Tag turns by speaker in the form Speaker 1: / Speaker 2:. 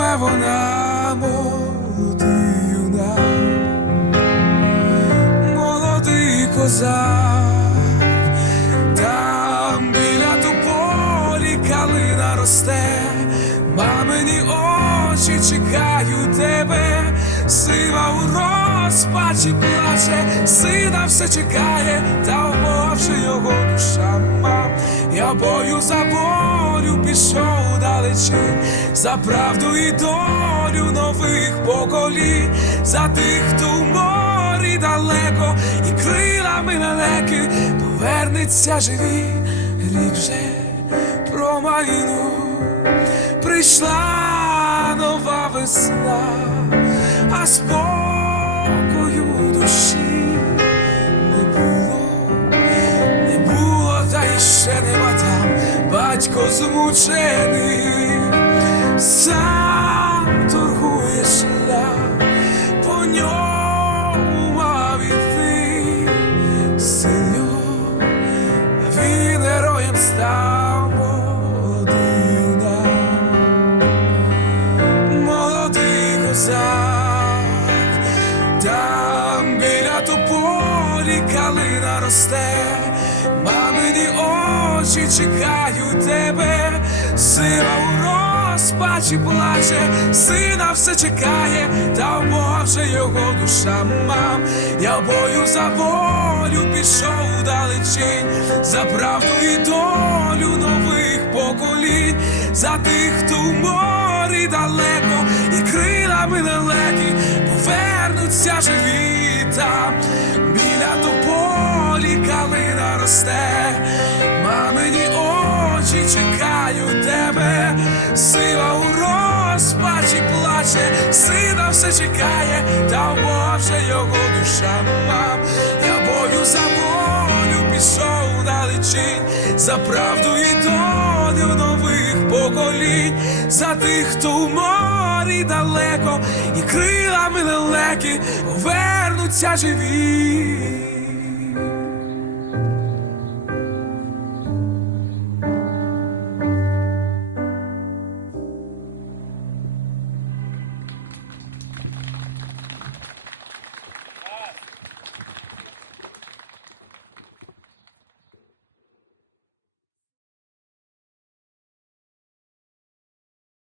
Speaker 1: горітиме вона молодий юна, молодий козак, там біля тополі калина росте, мамині очі чекають тебе, сива розпачі плаче, сина все чекає, та вмовчи його душа мам. Я бою за волю пішов далечінь, за правду і долю нових поколінь, за тих, хто в морі далеко, і крилами далеки повернеться живі, рік вже промайну прийшла нова весна, а спокою душі. Не було, не було, та й ще нема там. Батько змучений, сам торгує шлях, по ньому мав іти син він героєм став молодий молодий козак, біля тополі калина росте, мамині очі чекають тебе, сила у розпачі плаче, сина все чекає, та вже його душа мам. Я бою за волю пішов далечінь, за правду і долю нових поколінь, за тих, хто в морі далеко, і крилами лелеки повернуться живі там, біля тополі калина росте, мамині очі чекають тебе, сила у розпачі плаче, сина все чекає, та в його душа. Мам. Я бою за волю пішов далечінь, за правду і долю нових поколінь, за тих, хто в морі далеко, і крилами лелеки повернуться живі.